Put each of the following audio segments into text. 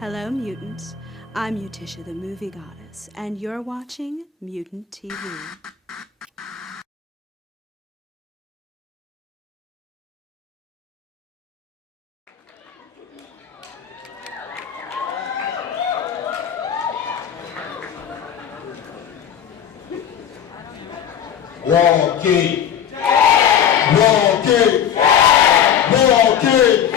Hello, mutants. I'm Utisha, the movie goddess, and you're watching Mutant TV. Walking. Walking. Walking. Walking.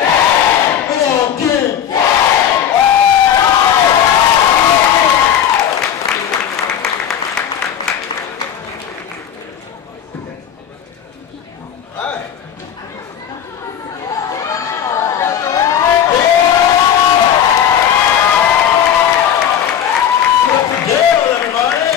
Hi. What's the deal, everybody?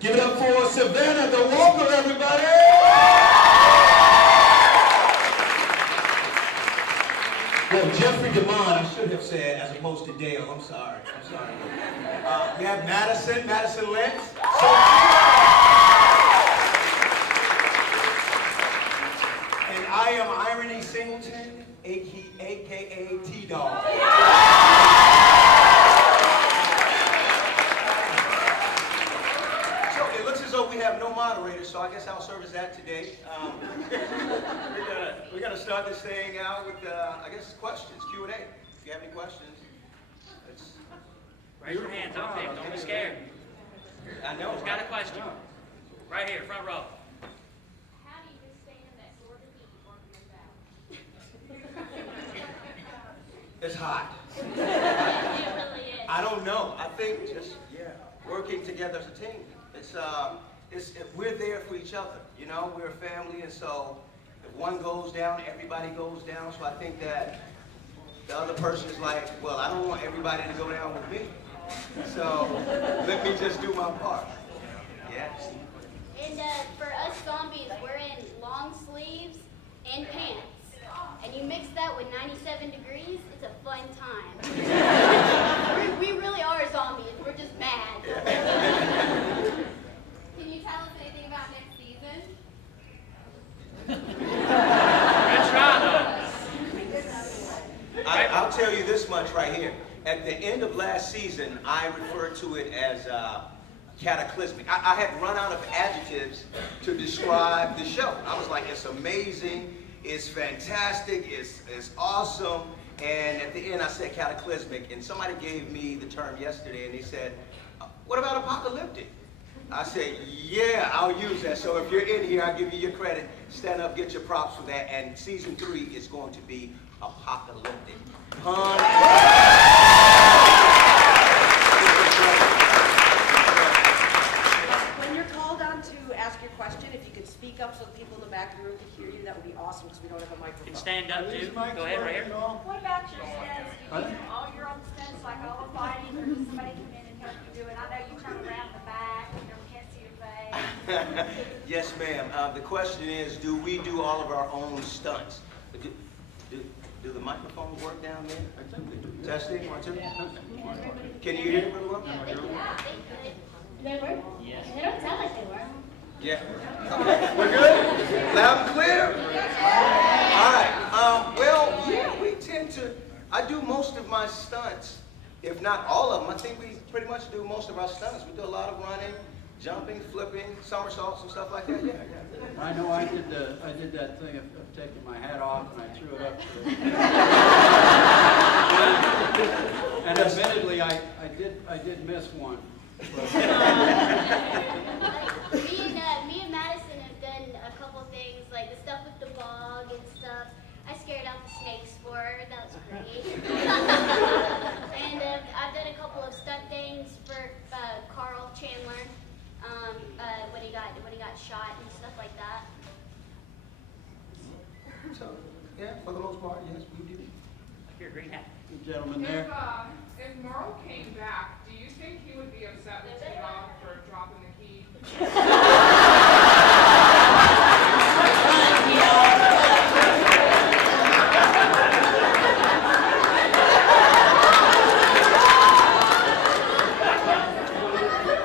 Give it up for Savannah the Walker, everybody! Well, Jeffrey DeMond, I should have said, as opposed to Dale. I'm sorry. We have Madison Lentz. And I am Irony Singleton, a.k.a. T-Dog. So we have no moderators, so I guess I'll serve as that today. We're gonna start this thing out with, I guess, questions, Q&A. If you have any questions, raise your hands up, Dick. Don't be scared. I know. Who's got a question? Right here, front row. How do you stand that sort of heat working this out? It's hot. It really is. I don't know. I think just working together as a team. We're there for each other. You know, we're a family, and so if one goes down, everybody goes down. So I think that the other person is like, well, I don't want everybody to go down with me. So let me just do my part. Yeah. And for us zombies, we're in long sleeves and pants. And you mix that with 97 degrees, it's a fun time. we really are zombies. We're just mad. Can you tell us anything about next season? Good try, though. I'll tell you this much right here. At the end of last season, I referred to it as cataclysmic. I had run out of adjectives to describe the show. I was like, it's amazing, it's fantastic, it's awesome. And at the end, I said cataclysmic. And somebody gave me the term yesterday, and they said, what about apocalyptic? I said, yeah, I'll use that. So if you're in here, I'll give you your credit. Stand up, get your props for that. And season 3 is going to be apocalyptic. When you're called on to ask your question, if you could speak up so the people in the back of the room can hear you, that would be awesome because we don't have a microphone. You can stand up, too. Go ahead, right here. What about your stunts? Do you do all your own stunts, like all the fighting, or does somebody come in and help you do it? I know you turn around the back, and we can't see your face. Yes, ma'am. The question is, do we do all of our own stunts? Do the microphones work down there? I think they do. Testing, 1, 2. Can you hear me really well? They work? Yes. They don't sound like they work. Yeah. Okay. We're good? Loud and clear? All right. Well, yeah, we tend to, I do most of my stunts, if not all of them. I think we pretty much do most of our stunts. We do a lot of running, jumping, flipping, somersaults and stuff like that. Yeah. I know I did that thing of taking my hat off and I threw it up. And admittedly, I did miss one. Me and Madison have done a couple things, like the stuff with the bog and stuff. I scared out the snakes for her. That was great. And I've done a couple of stunt things for Carl Chandler when he got shot and stuff like that. So, yeah, for the most part, yes, we do. Your green hat. The gentleman there. If Merle came back, do you think he would be upset with T-Dog for dropping the key?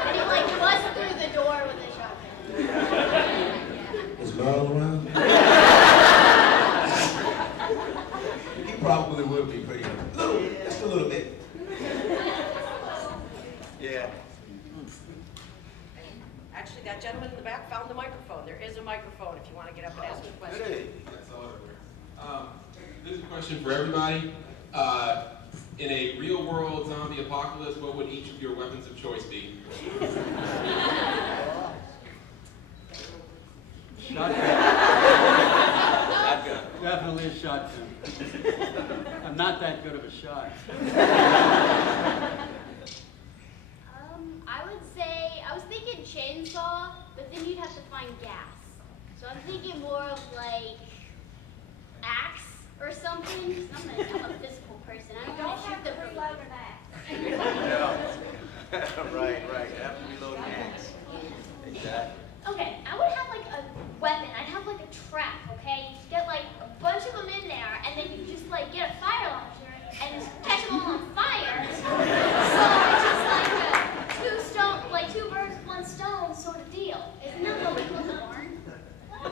And he like bust through the door with a shotgun. Is Merle around? question for everybody. In a real-world zombie apocalypse, what would each of your weapons of choice be? Shotgun. Shotgun. Definitely a shotgun. I'm not that good of a shot. I would say, I was thinking chainsaw, but then you'd have to find gas. So I'm thinking more of like axe or something. I'm a physical person. I don't Don't want to have shoot to them. reload an axe. Right. You have to reload the axe. Exactly. Okay, I would have like a weapon. I'd have like a trap, okay? You get like a bunch of them in there, and then you just like get a fire launcher and just catch them all on fire. So it's just like a two birds with one stone sort of deal. Isn't that what we call the barn?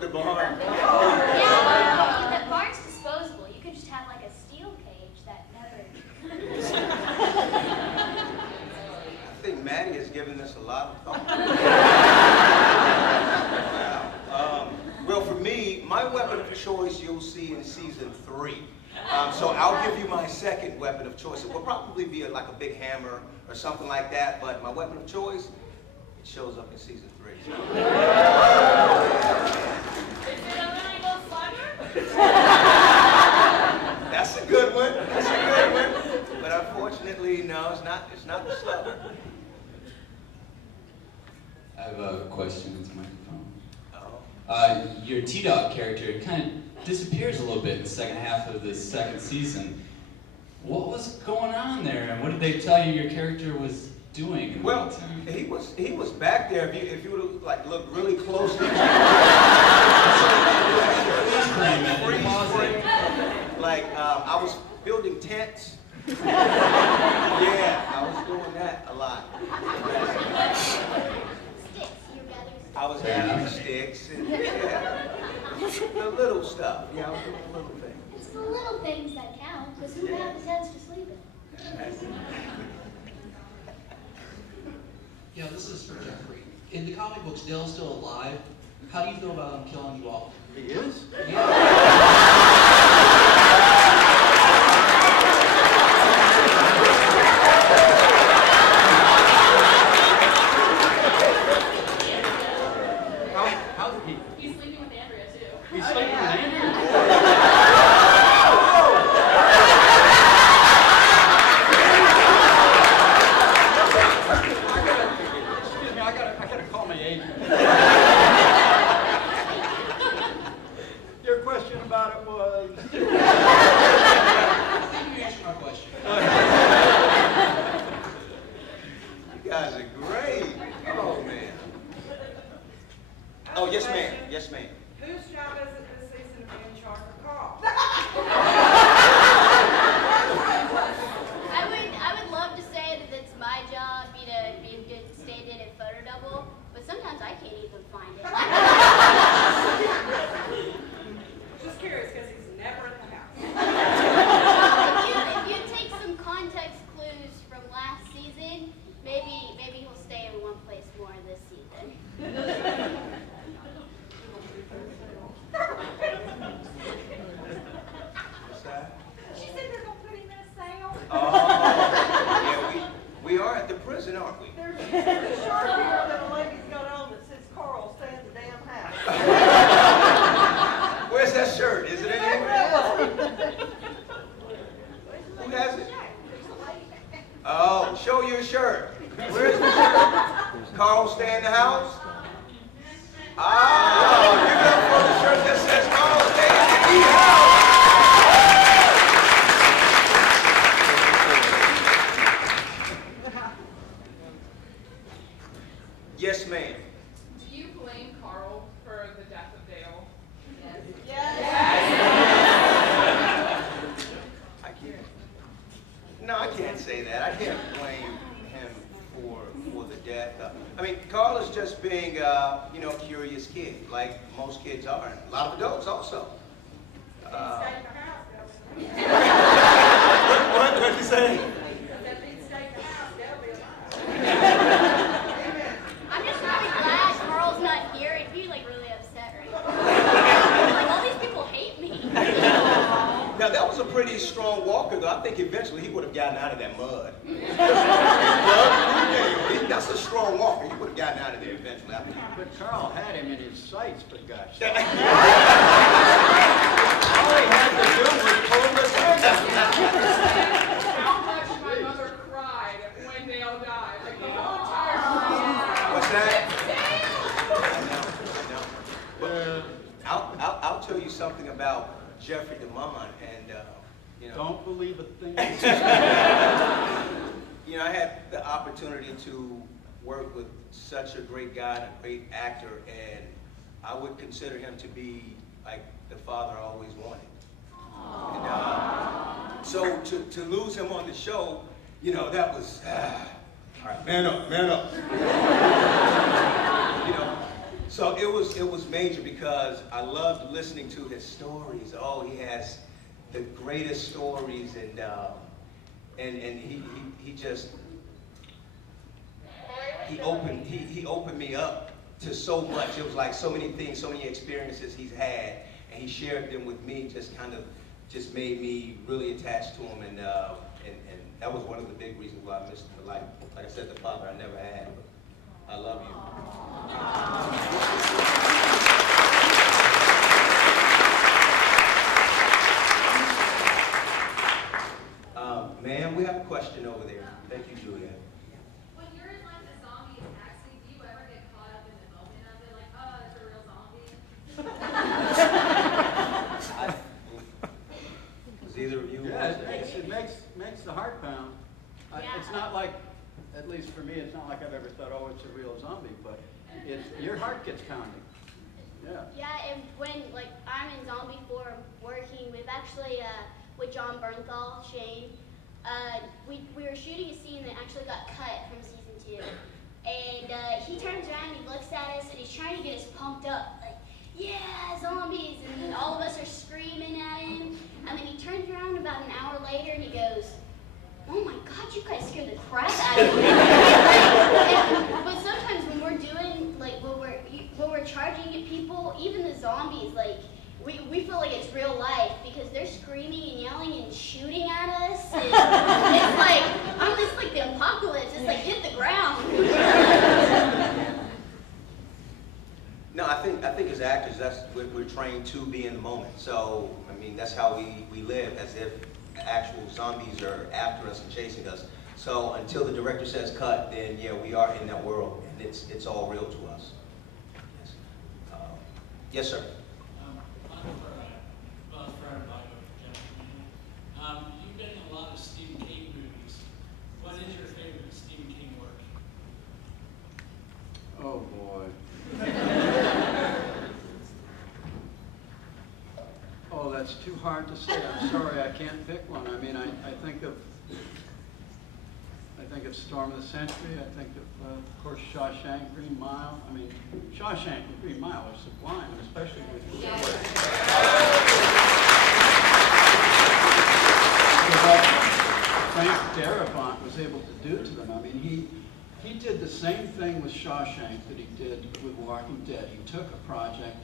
The barn. Yeah, but the barn's disposable. You could just have like a steel cage that never. I think Maddie has given this a lot of thought. Wow. Well, for me, my weapon of choice you'll see in season 3. So I'll give you my second weapon of choice. It will probably be like a big hammer or something like that, but my weapon of choice, it shows up in season 3. Is it a really good slugger? That's a good one. That's a good one. But unfortunately, no, it's not the slugger. I have a question. It's a microphone. Oh. Your T-Dog character kind of disappears a little bit in the second half of the second season. What was going on there, and what did they tell you your character was doing in the Well, meantime? he was back there. If you would have like looked really closely. Freeze frame it, Freeze pause frame. it. Like I was building tents. Yeah, I was doing that a lot. Sticks, you gathering sticks. I was gathering sticks and yeah, the little stuff. Yeah, I was doing the little things. It's the little things that count, because who has tends to sleep in? Yeah, this is for Jeffrey. In the comic books, Dale's still alive. How do you feel about him killing you all? He is? How did he? He's sleeping with Andrea, too. He's sleeping with Andrew? Excuse me, I gotta call my agent. Your question about it was? I think you answered my question. You guys are great. Oh man. Oh yes ma'am. Yes ma'am. Whose job is it this season to be in charge of Carl? I would love to say that it's my job, be a good stand-in and photo double, but sometimes I can't even find it. Just curious, because he's never in the house. If you take some context clues from last season, maybe he'll stay in one place more this season. What's that? She said they're gonna put him in a cell. Oh, yeah, we are at the prison, aren't we? There's a shirt here that a lady's got on that says Carl, stay in the damn house. Where's that shirt? Is it anywhere? Who has it? Oh, show your shirt. Where's the shirt? Carl, stay in the house? Oh, give it up for the shirt that says Carl, stay in the house. Yes, ma'am. Do you blame Carl for the death of Dale? I can't. No, I can't say that. I can't blame him for the death. I mean, Carl is just being, a curious kid, like most kids are, and a lot of adults also. What'd you say? I'm just really glad Carl's not here. He'd be like really upset right now. Like all these people hate me. Now that was a pretty strong walker. He would have gotten out of there eventually. I believe. But Carl had him in his sights, for gosh sake. Yeah. All he had to do was pull the trigger. How much my mother cried when Dale died. Like the whole entire season. What's that? I know. But I'll tell you something about Jeffrey DeMond, and you know. Don't believe a thing. You know, I had the opportunity to work with such a great guy and a great actor, and I would consider him to be like the father I always wanted. And, so to lose him on the show, you know, that was, all right, man up, man up. You know, so it was major because I loved listening to his stories. Oh, he has the greatest stories, and he just he opened me up to so much. It was like so many things, so many experiences he's had, and he shared them with me. Just made me really attached to him, and that was one of the big reasons why I missed him. Like I said, the father I never had. But I love you. Ma'am, we have a question over there. Thank you, Julia. When you're in like the zombie attack scene, do you ever get caught up in the moment of it? Like, oh, it's a real zombie? Is either of you? Yeah, it makes the heart pound. It's not like, at least for me, it's not like I've ever thought, oh, it's a real zombie, but your heart gets pounding. Yeah. Yeah, and when like I'm in zombie form working, we've actually with John Bernthal, Shane, we were shooting a scene that actually got cut from season 2, and he turns around and he looks at us and he's trying to get us pumped up, like, yeah, zombies, and then all of us are screaming at him, and then he turns around about an hour later and he goes, oh my God, you guys scared the crap out of me. But sometimes when we're doing, like, when we're charging at people, even the zombies, like, we feel like it's real life because they're screaming and yelling and shooting at us. And it's like, it's like the apocalypse. It's like, hit the ground. No, I think as actors, we're trained to be in the moment. So, I mean, that's how we live, as if actual zombies are after us and chasing us. So until the director says cut, then yeah, we are in that world, and it's all real to us. Yes, yes sir. You've been in a lot of Stephen King movies. What is your favorite Stephen King work? Oh boy. Oh, that's too hard to say. I'm sorry, I can't pick one. I mean, I think of Storm of the Century. I think of course, Shawshank, Green Mile. I mean, Shawshank and Green Mile are sublime, and especially with what Frank Darabont was able to do to them. I mean, he did the same thing with Shawshank that he did with Walking Dead. He took a project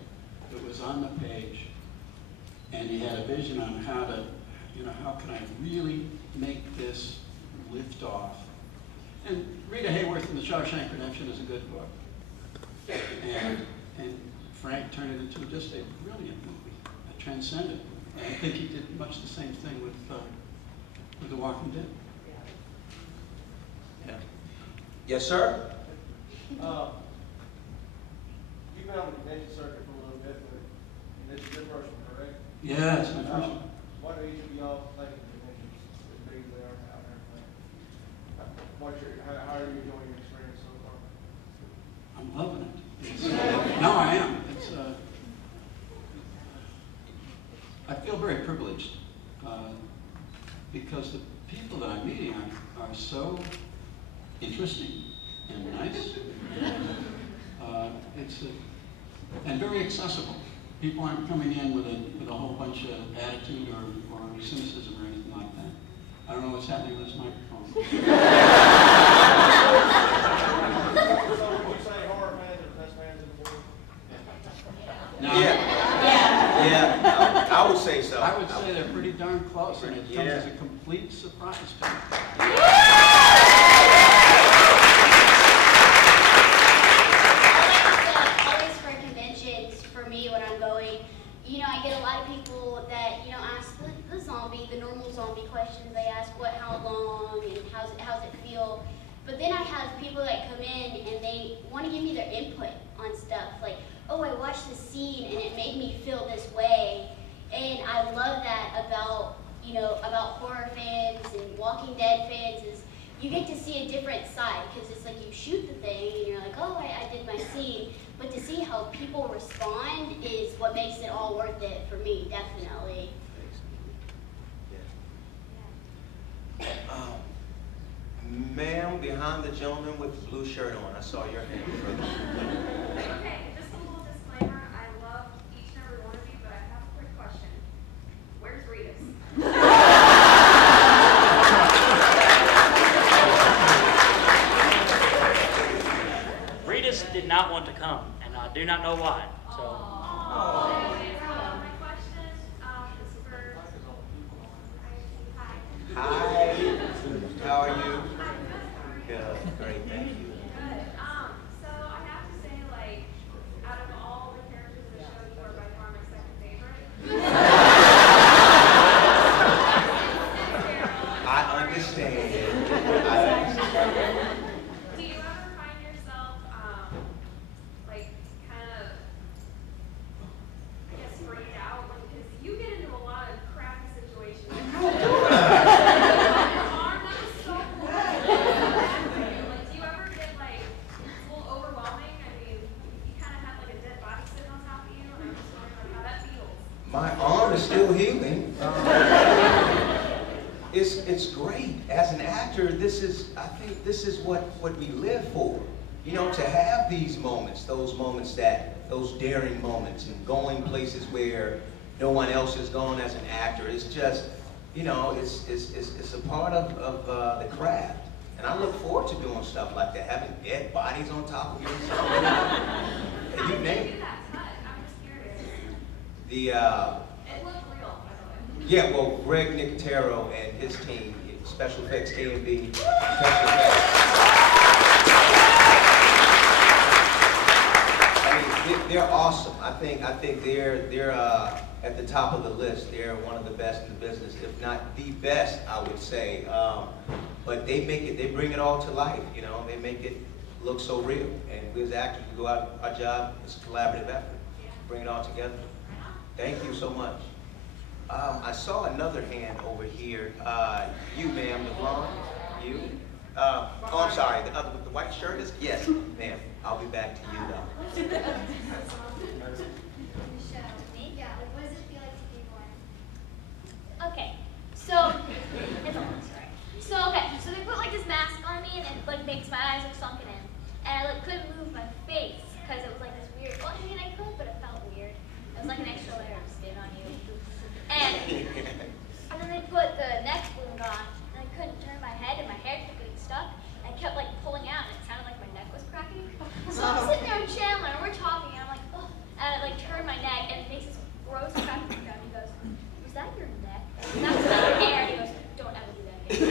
that was on the page, and he had a vision on how to, how can I really make this lift off? And Rita Hayworth in The Shawshank Redemption is a good book. And Frank turned it into just a brilliant movie, a transcendent. And I think he did much the same thing with The Walking Dead. Yeah. Yes, sir? You've been on the convention circuit for a little bit, but this is your first one, correct? Yeah, it's my first one. What do each of y'all think of the conventions as big as they are out there? How are you enjoying your experience so far? I'm loving it. No, I am. I feel very privileged because the people that I'm meeting are so interesting and nice. And very accessible. People aren't coming in with a whole bunch of attitude or cynicism or anything like that. I don't know what's happening with this microphone. So would you say horror fans are the best fans in the world? No. Yeah, I would say so. I would say they're pretty darn close, and it comes as a complete surprise to me. gave me their input on stuff. Like, oh, I watched this scene and it made me feel this way. And I love that about, about horror fans and Walking Dead fans is you get to see a different side, because it's like you shoot the thing and you're like, oh, I did my scene. But to see how people respond is what makes it all worth it for me, definitely. Ma'am, behind the gentleman with the blue shirt on, I saw your hand. Okay, just a little disclaimer. I love each and every one of you, but I have a quick question. Where's Rita's? Rita's did not want to come, and I do not know why. So. My question is for... Hi. Hi, how are you? Good, great, thank you. Good. So I have to say, like, out of all the characters in the show, you are by far my second favorite. I understand. Do you ever find yourself, like, kind of, I guess, freaked out? Because you get into a lot of crappy situations. Do you ever get, like, a little overwhelming? I mean, you kind of have, like, a dead body sitting on top of you, and I'm just wondering, like, how that feels. My arm is still healing. It's great. As an actor, I think this is what we live for. To have these moments, those daring moments, and going places where no one else has gone as an actor. It's just, it's a part of the craft. And I look forward to doing stuff like that, having dead bodies on top of you. You name it. I'm just curious. It looked real, by the way. Yeah, well, Greg Nicotero and his team, Special Effects A&B, Special Effects. I mean, they're awesome. I think they're at the top of the list. They're one of the best in the business, if not the best, I would say. But they bring it all to life. They make it look so real. And we as actors, we go out. Our job is a collaborative effort. Bring it all together. Thank you so much. I saw another hand over here. You, ma'am, the blonde. You. I'm sorry. The other with the white shirt is. Yes, ma'am. I'll be back to you though. Okay, so it's a long story. So they put like this mask on me and it like makes my eyes look sunken in, and I like couldn't move my face because it was like this weird. Well, I mean I could, but it felt weird. It was like an extra layer of skin on you. And then they put the neck balloon on, and I couldn't turn my head, and my hair kept getting stuck. I kept like pulling out, and it sounded like my neck was cracking. So I'm sitting there with Chandler, and we're talking, and I'm like, oh, and I like turn my neck, and it makes this gross cracking sound. He goes, "Was that your neck?" And that was not your hair. And he goes, "Don't ever do that again."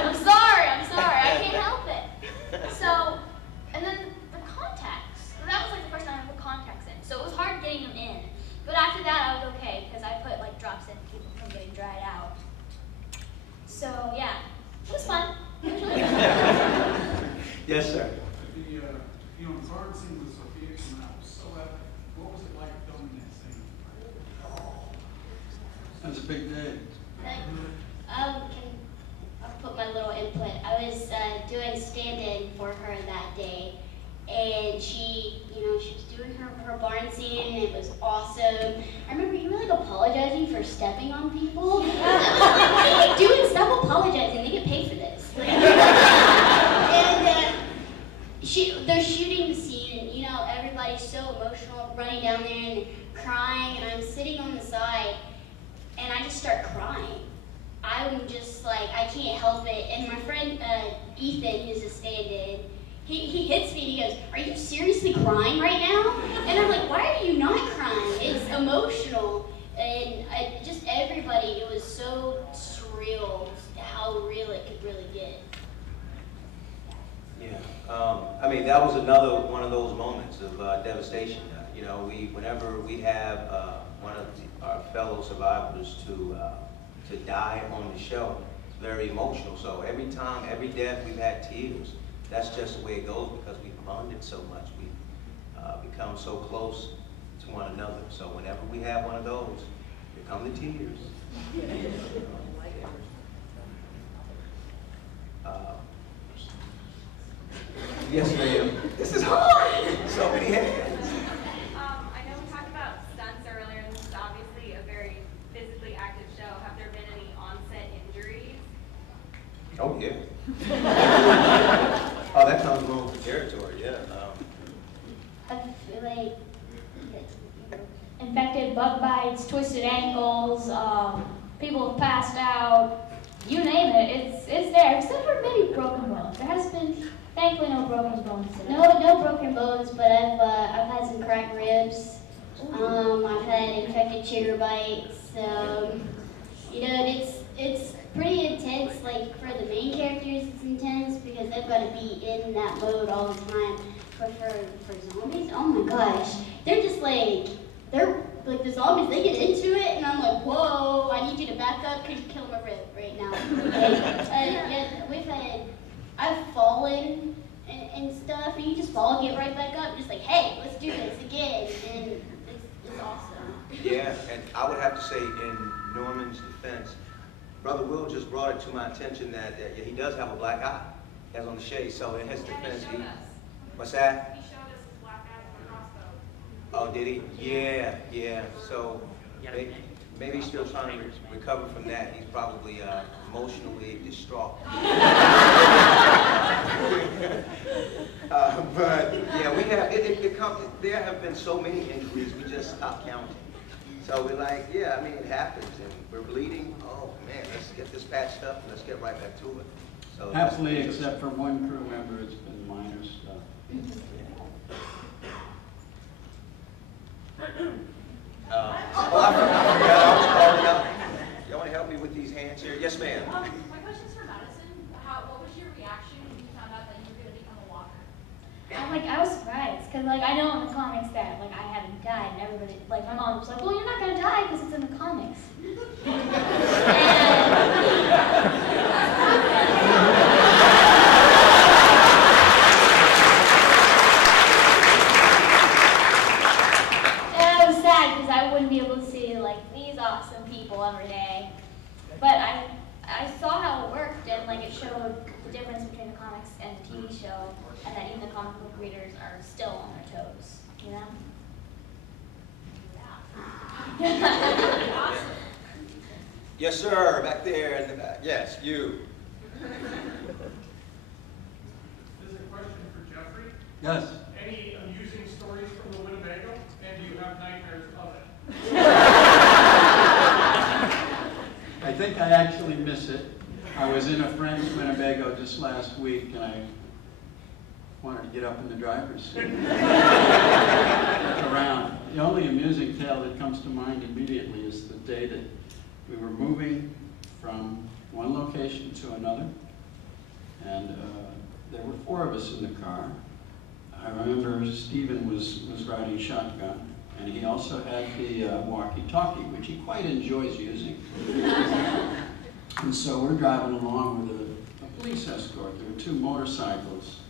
I'm sorry, I can't help it. So, and then the contacts. So that was like the first time I put contacts in. So it was hard getting them in. But after that, I was okay, because I put like drops in to keep them from getting dried out. So yeah, it was fun. Yes, sir. The farm scene with Sophia coming out was so epic. What was it like filming that scene? That was a big day. I'll put my little input. I was doing stand-in for her that day, and she was doing her barn scene, and it was awesome. I remember you were like apologizing for stepping on people. What are you doing? Stop apologizing. They get paid for this. And they're shooting the scene, and everybody's so emotional, running down there and crying, and I'm sitting on the side, and I just start crying. I'm just like, I can't help it. And my friend Ethan, who's a stand-in, he hits me and he goes, "Are you seriously crying right now?" And I'm like, "Why are you not crying? It's emotional." And just everybody, it was so surreal how real it could really get. Yeah. I mean, that was another one of those moments of devastation. Whenever we have one of our fellow survivors to die on the show, it's very emotional. So every death we've had tears. that's just the way it goes because we've bonded so much. We've become so close to one another. So whenever we have one of those, here come the tears. Yes, ma'am. This is hard. So many hands. I know we talked about stunts earlier, and this is obviously a very physically active show. Have there been any on-set injuries? Oh, yeah. Oh, that comes with the territory, yeah. I feel like infected bug bites, twisted ankles, people have passed out, you name it, it's there, except for maybe broken bones. There has been, thankfully, no broken bones today. No broken bones, but I've had some cracked ribs. I've had infected chigger bites. It's pretty intense. Like for the main characters, it's intense because they've got to be in that mode all the time. But for zombies, oh my gosh, they're like the zombies. They get into it, and I'm like, whoa! I need you to back up because you're killing my rib right now. I've fallen and stuff, and you just fall, get right back up, just like, hey, let's do this again, and it's awesome. Yeah, and I would have to say in Norman's defense, Brother Will just brought it to my attention that he does have a black eye. He has on the shade, so in his defense, what's that? He showed us his black eye with a crossbow. Oh, did he? Yeah. So maybe he's still trying to recover from that. He's probably emotionally distraught. But yeah, we have there have been so many injuries, we just stopped counting. So we're like, yeah, I mean, it happens, and we're bleeding. Oh man, let's get this patched up and let's get right back to it. So Happily, except for one crew member, it's been minor stuff. I forgot I was calling out. Y'all want to help me with these hands here? Yes, ma'am. My question's for Madison. What was your reaction when you found out that you were going to become a walker? I was surprised, because like I know in the comics that like I haven't died, and everybody, like my mom was like, well, you're not gonna die because it's in the comics. And I was sad because I wouldn't be able to see like these awesome people every day. But I saw how it worked, and like it showed the difference between the comics and the TV show, and that even the comic book readers are still on their toes, you know? Yes, sir. Back there in the back. Yes, you. This is a question for Jeffrey. Yes. Any amusing stories from the Winnebago, and do you have nightmares of it? I think I actually miss it. I was in a friend's Winnebago just last week, and I wanted to get up in the driver's seat. Around. The only amusing tale that comes to mind immediately is the day that we were moving from one location to another, and there were 4 of us in the car. I remember Stephen was riding shotgun, and he also had the walkie-talkie, which he quite enjoys using. And so we're driving along with a police escort. There were 2 motorcycles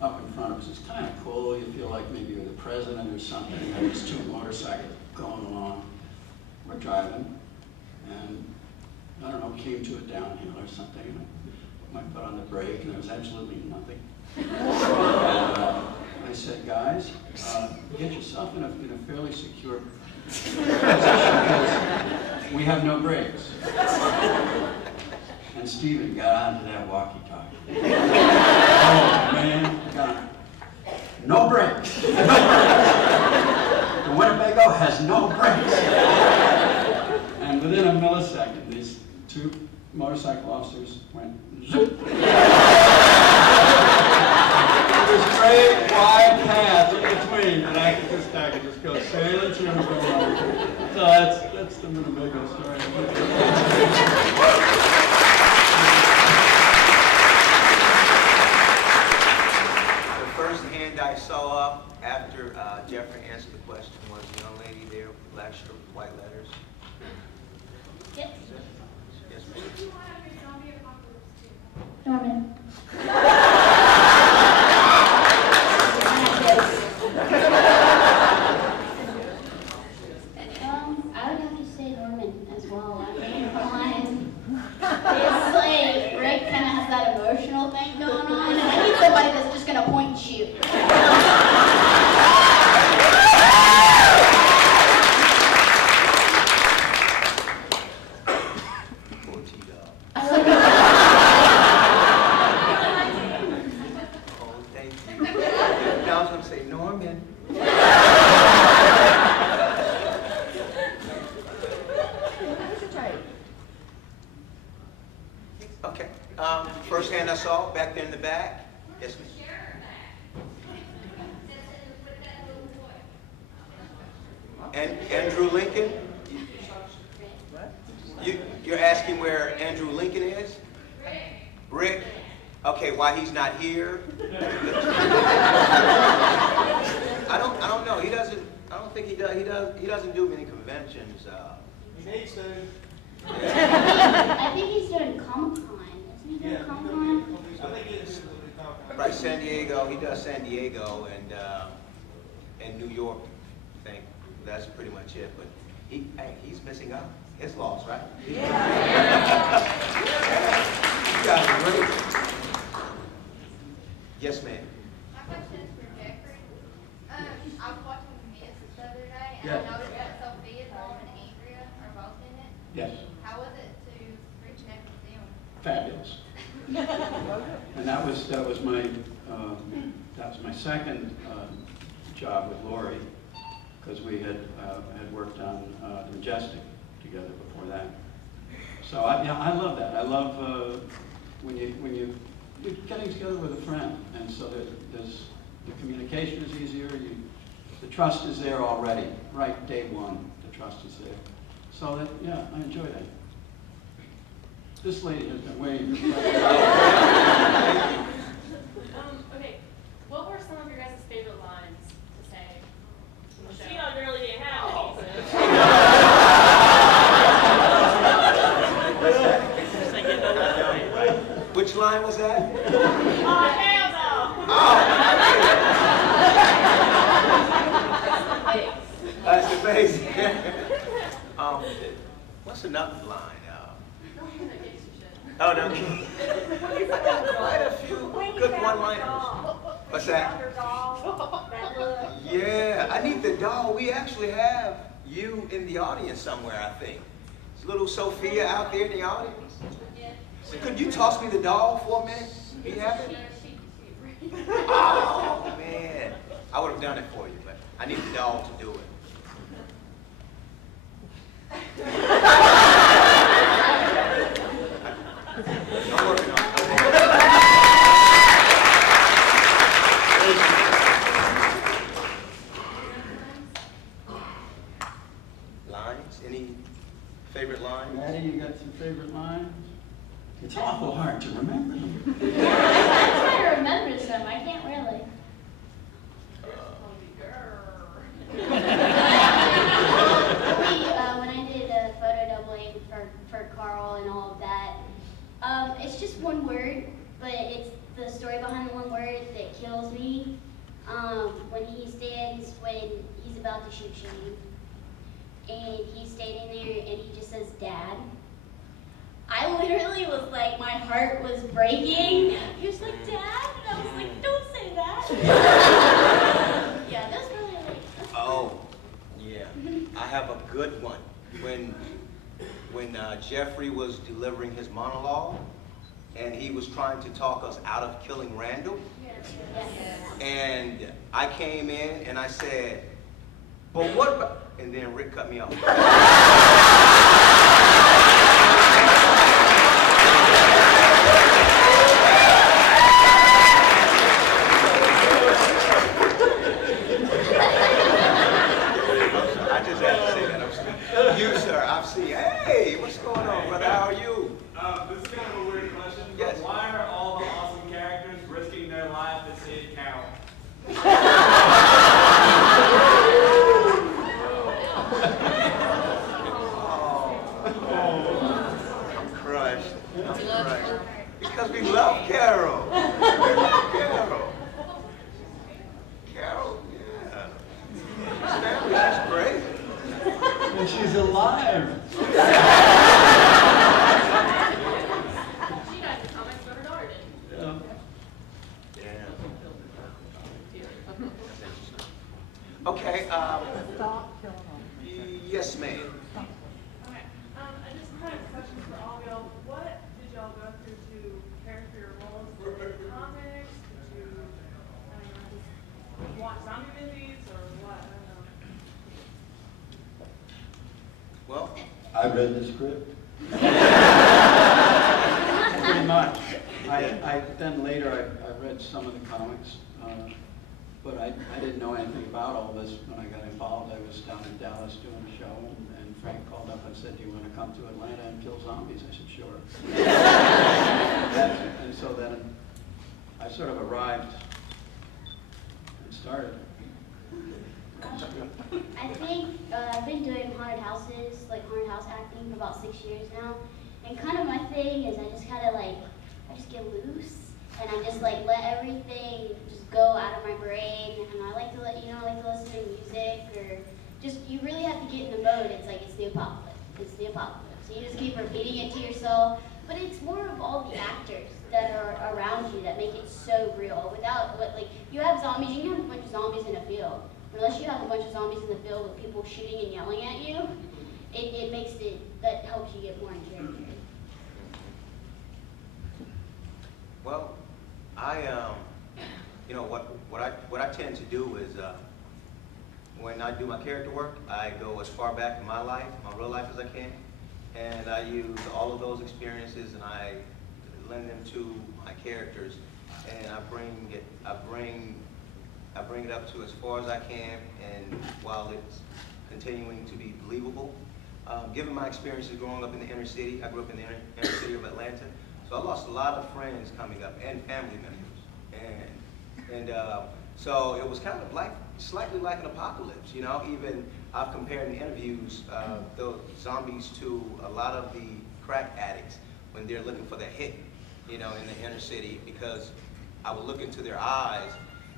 up in front of us. It's kind of cool. You feel like maybe you're the president or something. You have these 2 motorcycles going along. We're driving, and I don't know, came to a downhill or something. And I put my foot on the brake, and there was absolutely nothing. And, I said, guys, get yourself in a fairly secure position because we have no brakes. And Stephen got onto that walkie-talkie. Oh man, God. No brakes. No brakes. The Winnebago has no brakes. And within a millisecond, these 2 motorcycle officers went zoop. There was great wide paths in between, and I could just go sailing through and go on. So that's the Winnebago story. The first hand I saw up after Jeffrey answered the question was the young lady there with the black shirt with white letters. Yep. Yes, Who ma'am. do you want to be zombie apocalypse too? Norman. back there in the back. Yes, ma'am. And Andrew Lincoln? You're asking where Andrew Lincoln is? Rick? Okay, why he's not here? I don't know. He doesn't. I don't think he does. He doesn't do many conventions. He needs to. I think he's doing Comic-Con. Isn't he doing Comic-Con? I think he is. Right, San Diego. He does San Diego and New York. I think that's pretty much it. But he's missing out. His loss, right? Yeah. You guys are great. Yes, ma'am. My question is for Jeffrey. I was watching The Miz the other day, and Yes. I noticed that Sophia's mom and Andrea are both in it. Yes, How was it to reconnect with them? fabulous. And that was my second job with Lori, because we had worked on The Majestic together before that. So I love that. I love when you're getting together with a friend, and so there's the communication is easier. The trust is there already, right? Day one, the trust is there. So I enjoy that. This lady has been waiting. Okay, what were some of your guys' favorite lines to say? She don't really didn't have Which line was that? Hell no! That's amazing. What's another line? Oh, no. Quite a few good one-liners. What's that? Yeah, I need the doll. We actually have you in the audience somewhere, I think. Is little Sophia out there in the audience? So could you toss me the doll for a minute? Do you have it? Oh, man. I would have done it for you, but I need the doll to do it. I'm working on it. Lines? Any favorite lines? Maddie, you got some favorite lines? It's awful hard to remember them. I try to remember some. I can't really. When I did a photo doubling for Carl and all of that, it's just one word, but it's the story behind the one word that kills me. When he's about to shoot Shane, and he's standing there and he just says, "Dad." I literally was like, my heart was breaking. He was like, "Dad," and I was like, "Don't say that." Yeah, that's really like. Oh, yeah. I have a good one. When Jeffrey was delivering his monologue, and he was trying to talk us out of killing Randall, and I came in and I said, "But what about," and then Rick cut me off. I just had to say that. You, sir, I've seen. Hey, what's going on, brother? How are you? This is kind of a weird question, but Yes. why are all the awesome characters risking their life to save Carol? I'm crushed. Because we love Carol. We love Carol. Carol, yeah. His family, she's great. And she's alive. She got the comments for her daughter did. Yeah. Okay, yes, ma'am. Okay, I just had a question for all of y'all. What did y'all go through to prepare for your roles? Did you read comics? Did you, just watch zombie movies or what? I don't know. Well, I read the script. Pretty much. I Then later I read some of the comics, but I didn't know anything about all this when I got involved. I was down in Dallas doing a show, and Frank called up and said, "Do you want to come to Atlanta and kill zombies?" I said, "Sure." And so then I sort of arrived and started. I think I've been doing haunted houses, like haunted house acting for about 6 years now. And kind of my thing is I just get loose and I just like let everything just go out of my brain. And I like to listen to music or just, you really have to get in the mode. It's like, it's the apocalypse. It's the apocalypse. So you just keep repeating it to yourself. But it's more of all the actors that are around you that make it so real. You have zombies, you can have a bunch of zombies in a field. Unless you have a bunch of zombies in the field with people shooting and yelling at you, that helps you get more in character. Well, what I tend to do is when I do my character work, I go as far back in my life, my real life as I can, and I use all of those experiences and I lend them to my characters, and I bring it up to as far as I can, and while it's continuing to be believable. Given my experiences growing up in the inner city, I grew up in the inner city of Atlanta, so I lost a lot of friends coming up and family members, so it was kind of slightly like an apocalypse, you know. Even I've compared in interviews the zombies to a lot of the crack addicts when they're looking for their hit, you know, in the inner city, because I would look into their eyes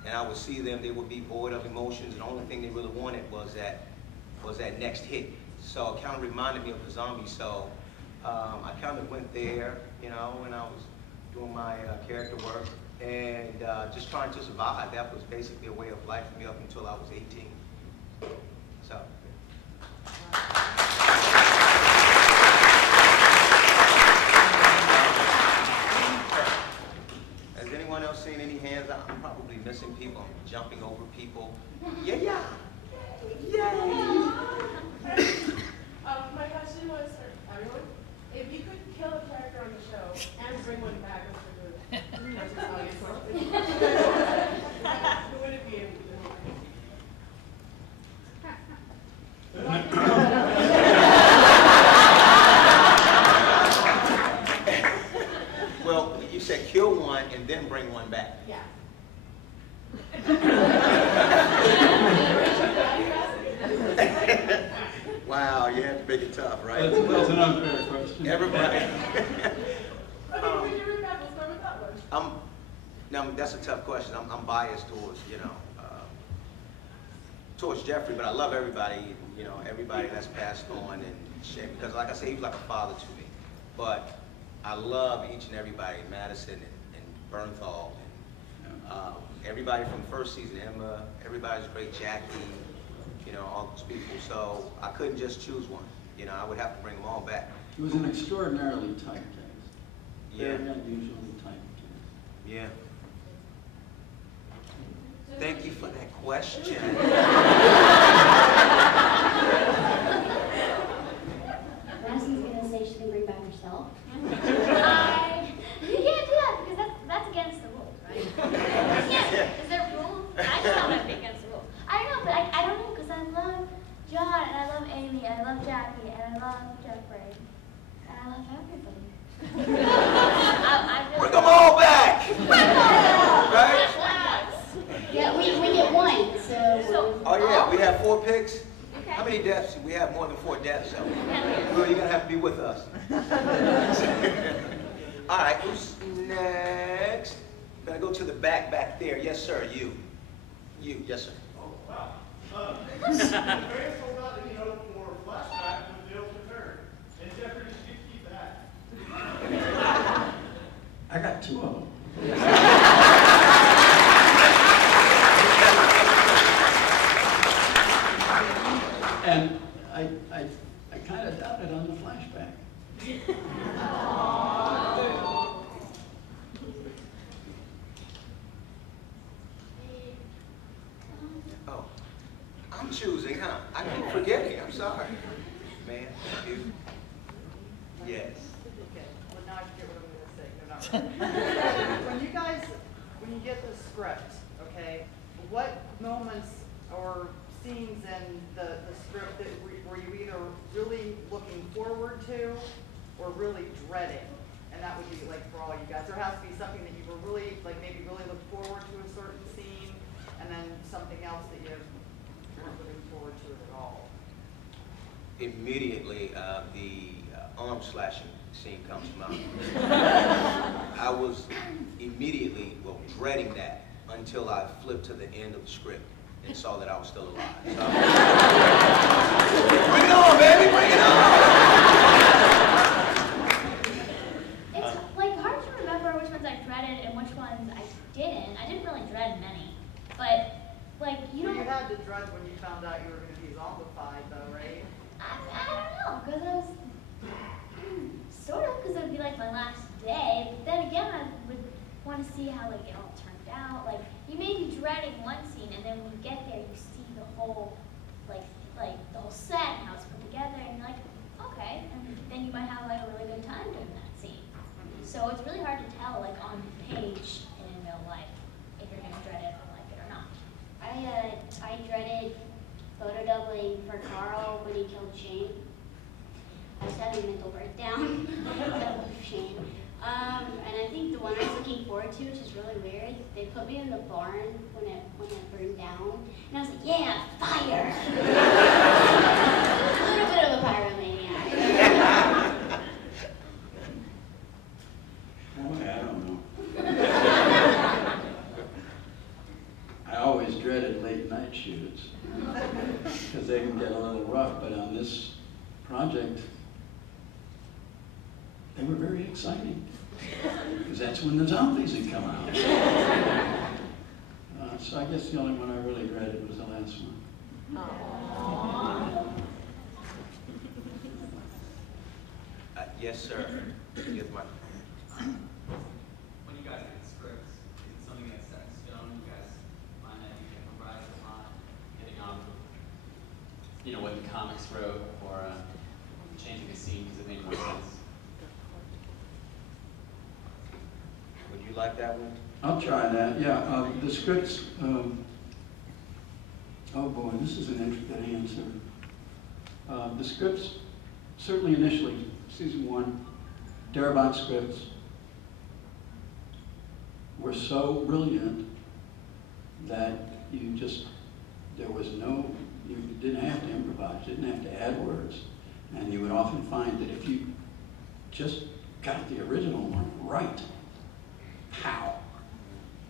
and I would see them, they would be void of emotions, and the only thing they really wanted was that next hit. So it kind of reminded me of the zombies. So I kind of went there, you know, when I was doing my character work, and just trying to survive. That was basically a way of life for me up until I was 18. So. Has anyone else seen any hands? I'm probably missing people. I'm jumping over people. Yeah. My question was for everyone: if you could kill a character on the show and bring one back, who would it be? Well, you said kill one and then bring one back. Yeah. Wow, you have to make it tough, right? That's an unfair question. Everybody. Okay, Now that's a tough question. I'm biased towards, towards Jeffrey, but I love everybody, everybody that's passed on and shit, because like I say, he was like a father to me. But I love each and everybody, Madison and Bernthal, and everybody from the first season, Emma, everybody's great, Jackie, all those people. So I couldn't just choose one. I would have to bring them all back. It was an extraordinarily tight case. Yeah. Very unusually tight case. Yeah. Thank you for that question. Madison's gonna say she can bring back herself. You can't do that because that's against the rules, right? Is there rules? I just don't want to be against the rules. I know, but I don't know because I love John and I love Amy and I love Jackie and I love Jeffrey and I love everybody. Bring them all back! Right? Yeah, we get one, so. Oh yeah, we have 4 picks. Okay. How many deaths? We have more than 4 deaths, so well, you're gonna have to be with us. All right, who's next? Gonna go to the back there. Yes, sir. You, yes, sir. Oh wow. Very sold out, for flashback with Dale Turner. And Jeffrey, did you keep that? I got 2 of them. And I kind of doubted on the flashback. Oh, I'm choosing, huh? I keep forgetting. I'm sorry. Man, thank you. Yes. Okay. Well, now I forget what I'm going to say. No, not When you get the script, okay, what moments or scenes in the script that were you either really looking forward to or really dreading? And that would be like for all you guys. There has to be something that you were really, like maybe really looked forward to a certain scene, and then something else that you weren't looking forward to it at all. Immediately, the arm slashing scene comes to mind. I was immediately, dreading that until I flipped to the end of the script and saw that I was still alive. So, bring it on, baby, bring it on! It's like hard to remember which ones I dreaded and which ones I didn't. I didn't really dread many, but like you Well, don't. you had to dread when you found out you were going to be zombified, though, right? I don't know, because I was sort of, because it would be like my last day. But then again, I would want to see how like it all turned out. Like you may be dreading one scene, and then when you get there, you see the whole like the whole set and how it's put together, and you're like, okay, and then you might have like a really good time doing that scene. So it's really hard to tell like on page and in real life if you're gonna dread it or like it or not. I dreaded photo doubling for Carl when he killed Shane. I was having a mental breakdown of Shane. And I think the one I was looking forward to, which is really weird, they put me in the barn when it burned down, and I was like, yeah, fire! A little bit of a pyromaniac. Boy, I don't know. I always dreaded late night shoots because they can get a little rough, but on this project, they were very exciting because that's when the zombies had come out. So I guess the only one I really dreaded was the last one. Yes, sir. Yes, my. When you guys get scripts, is it something that's set in stone? You guys find that you can improvise upon getting off of, what the comics wrote, or changing a scene because it made more sense? Would you like that one? I'll try that, yeah. The scripts, oh boy, this is an intricate answer. The scripts, certainly initially, season 1, Darabont scripts were so brilliant that there was no, you didn't have to improvise, you didn't have to add words. And you would often find that if you just got the original one right, how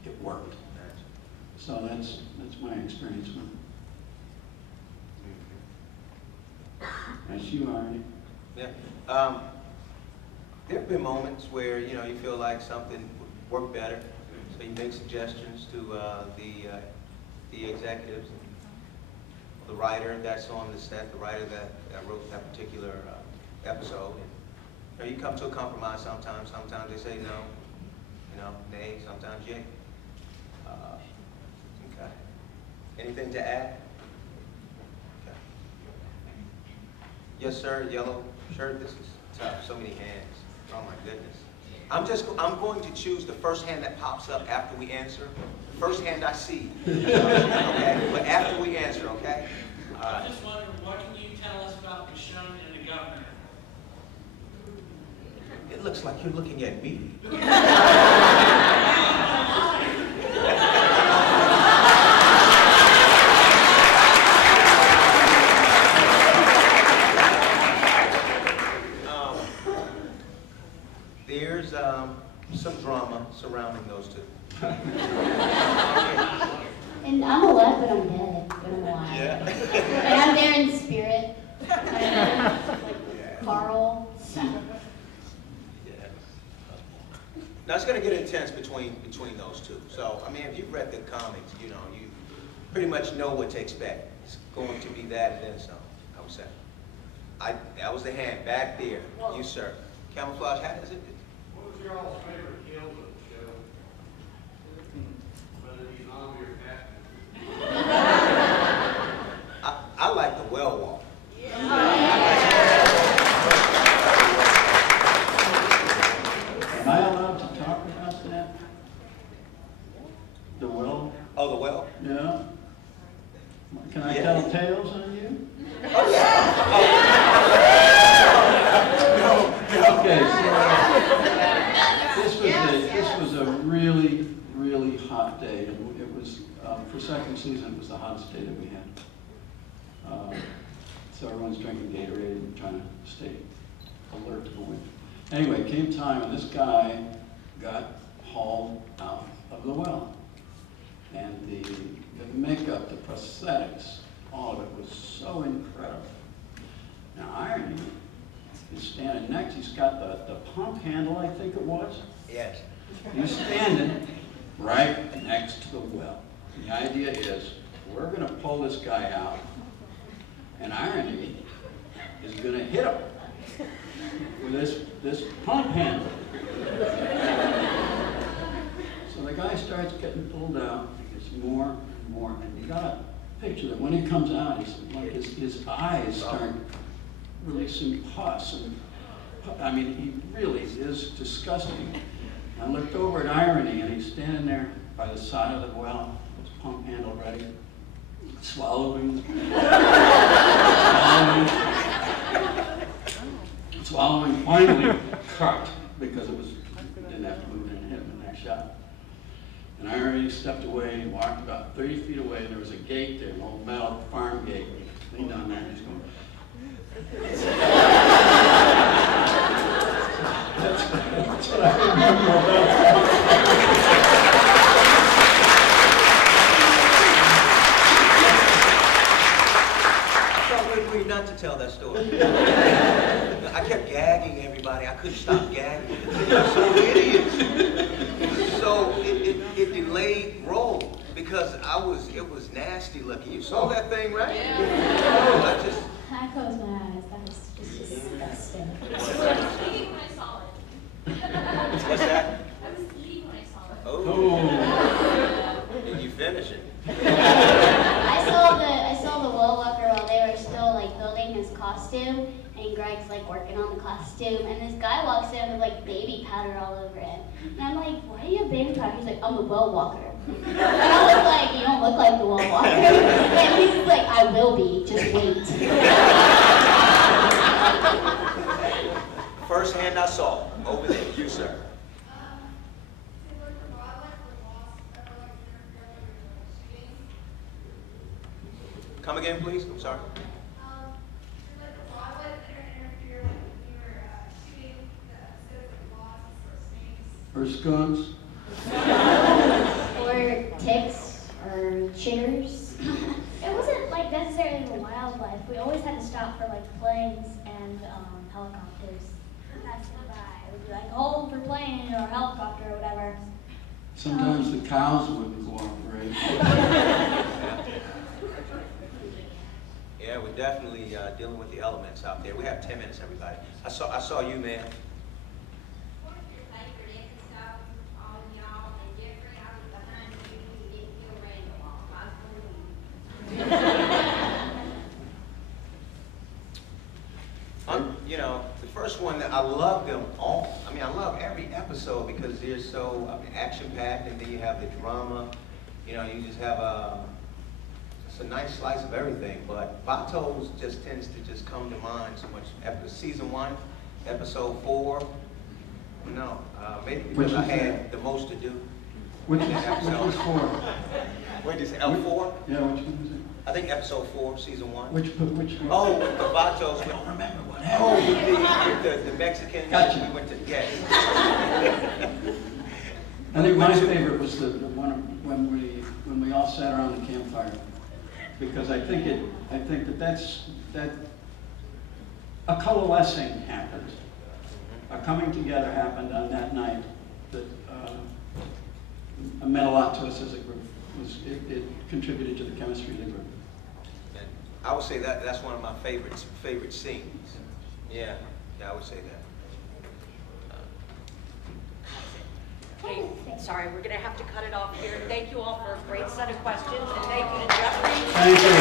it worked. So that's my experience with it. As you are. Yeah. There have been moments where you feel like something would work better, so you make suggestions to the executives, the writer that's on the set, the writer that wrote that particular episode. And, you come to a compromise sometimes. Sometimes they say no, nay. Sometimes yay. Okay. Anything to add? Okay. Yes, sir. Yellow shirt. This is tough. So many hands. Oh my goodness. I'm going to choose the first hand that pops up after we answer. The first hand I see. Okay. But after we answer, okay? I just wonder, what can you tell us about Michonne and the governor? It looks like you're looking at me. There's some drama surrounding those two. And I'm alive, but I'm dead, but I'm alive. Yeah. And I'm there in spirit. Like Carl. Now it's going to get intense between those two. So I mean, if you've read the comics, you pretty much know what to expect. It's going to be that and then some. I would say. That was the hand back there. You sir. Camouflage hat is it? What was your all's favorite kills of the show? Whether he's zombie or cat? I like the well walk. Am I allowed to talk Yeah? Can I tell tales on you? Okay, so this was a really, really hot day. And it was, for second season, it was the hottest day that we had. So everyone's drinking Gatorade and trying to stay alert to the wind. Anyway, it came time and this guy got hauled out of the well. And the makeup, the prosthetics, all of it was so incredible. Now, irony is standing next, he's got the pump handle, I think it was. Yes. He's standing right next to the well. And the idea is, we're going to pull this guy out, and irony is going to hit him with this pump handle. So the guy starts getting pulled out, he gets more and more, and you got to picture that when he comes out, he's like his eyes start releasing pus, and I mean, he really is disgusting. I looked over at Irony, and he's standing there by the side of the well, his pump handle ready, swallowing, swallowing, finally cut, because it didn't have to move in and hit him in the next shot. And Irony stepped away and walked about 30 feet away, and there was a gate there, an old metal farm gate. He leaned on that, and he's going, that's what I remember about I thought we'd not to tell that story. I kept gagging everybody. I couldn't stop gagging. They're so idiots. So it delayed roll because it was nasty looking. You saw that thing, right? Yeah. I just. I closed my eyes. That was just disgusting. I was eating when I saw it. What's that? I was eating when I saw it. Oh. Did you finish it? I saw the wall walker while they were still like building his costume, and Greg's like working on the costume, and this guy walks in with like baby powder all over him. And I'm like, why do you have baby powder? He's like, I'm the well walker. And I was like, you don't look like the well walker. And he's like, I will be, just wait. First hand I saw over there, you sir. Come again, please. I'm sorry. Or skunks. Or ticks, or chiggers. It wasn't like necessarily the wildlife. We always had to stop for like planes and helicopters. Passing by. It would be like, hold for plane or helicopter or whatever. Sometimes the cows wouldn't cooperate. Yeah, we're definitely dealing with the elements out there. We have 10 minutes, everybody. I saw you, man. You know, the first one, I love them all. I mean, I love every episode because they're so action-packed, and then you have the drama. You know, you just have it's a nice slice of everything. But Vatos just tends to just come to mind so much. Season 1, episode 4. No, maybe because I had the most to do. Which was 4? Wait, is it L4? Yeah, which one was it? I think episode 4, season 1. Which one? Oh, the Vatos. I don't remember what Oh, happened. with the Mexican. Gotcha. We went to, yes. I think my favorite was the one when we all sat around the campfire, because I think that a coalescing happened, a coming together happened on that night that meant a lot to us as a group. It contributed to the chemistry of the group. And I would say that's one of my favorite scenes. Yeah, I would say that. Okay, sorry, we're gonna have to cut it off here. Thank you all for a great set of questions, and thank you to Jeffrey. Thank you.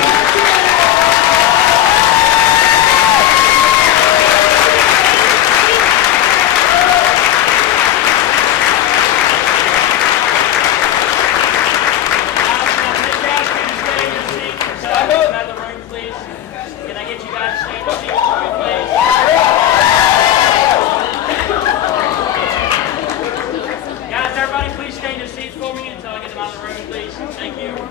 out of the room, please. Thank you.